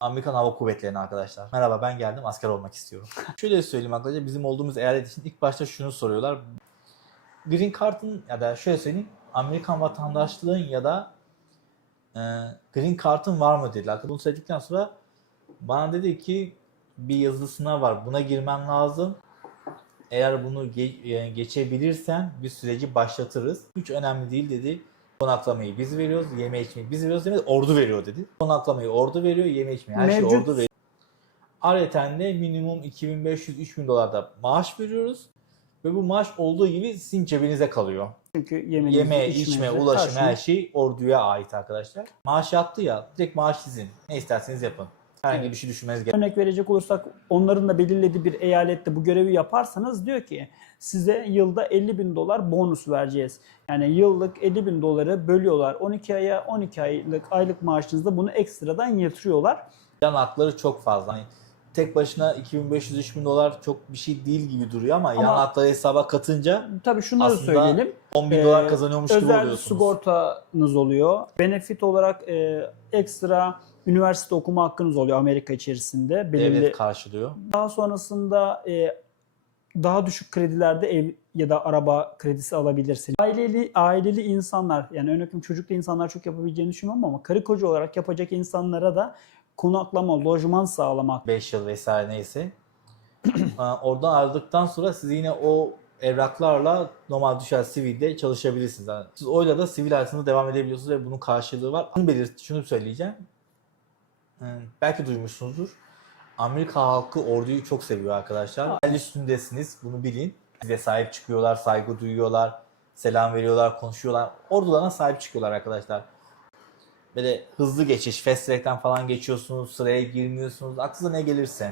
Amerikan Hava Kuvvetleri'ne arkadaşlar. Merhaba ben geldim asker olmak istiyorum. Şöyle söyleyeyim arkadaşlar bizim olduğumuz eyalet için ilk başta şunu soruyorlar. Green Card'ın ya da şöyle söyleyeyim Amerikan vatandaşlığın ya da e, Green Card'ın var mı dediler. Bunu söyledikten sonra bana dedi ki bir yazılı sınav var buna girmen lazım. Eğer bunu ge- e, geçebilirsen bir süreci başlatırız. Hiç önemli değil dedi. Konaklamayı biz veriyoruz, yeme içmeyi biz veriyoruz demedi. Ordu veriyor dedi. Konaklamayı ordu veriyor, yeme içmeyi her Mevcut- ordu veriyor. Ayrıca de minimum 2500-3000 dolar da maaş veriyoruz. Ve bu maaş olduğu gibi sizin cebinize kalıyor. Çünkü yemenizi, Yeme, içmenizi içme, ulaşım her şey orduya ait arkadaşlar. Maaş yattı ya, direkt maaş sizin. Ne isterseniz yapın. Herhangi bir şey gerekiyor. Örnek verecek olursak onların da belirlediği bir eyalette bu görevi yaparsanız diyor ki size yılda 50 bin dolar bonus vereceğiz. Yani yıllık 50 bin doları bölüyorlar. 12 aya 12 aylık aylık maaşınızda bunu ekstradan yatırıyorlar. Can hakları çok fazla. Hani tek başına 2500-3000 dolar çok bir şey değil gibi duruyor ama, Ama- yan hakları hesaba katınca Tabii şunları söyleyelim. 10 bin Ee, dolar kazanıyormuş gibi Özel oluyorsunuz. sigortanız oluyor. Benefit olarak e, ekstra üniversite okuma hakkınız oluyor Amerika içerisinde. Belirli Devlet karşılıyor. Daha sonrasında e, daha düşük kredilerde ev ya da araba kredisi alabilirsiniz. Aileli aileli insanlar yani örneğin çocuklu insanlar çok yapabileceğini düşünmüyorum ama karı koca olarak yapacak insanlara da konaklama, lojman sağlamak 5 yıl vesaire neyse. Oradan ayrıldıktan sonra siz yine o evraklarla normal düşer sivilde çalışabilirsiniz. Yani siz oyla da sivil hayatınıza devam edebiliyorsunuz ve bunun karşılığı var. Şunu, belirt, şunu söyleyeceğim. Hmm, Belki duymuşsunuzdur. Amerika halkı orduyu çok seviyor arkadaşlar. El üstündesiniz bunu bilin. Size sahip çıkıyorlar, saygı duyuyorlar, selam veriyorlar, konuşuyorlar. Ordularına sahip çıkıyorlar arkadaşlar. Böyle hızlı geçiş, fast track'ten falan geçiyorsunuz, sıraya girmiyorsunuz. Aklınıza ne gelirse.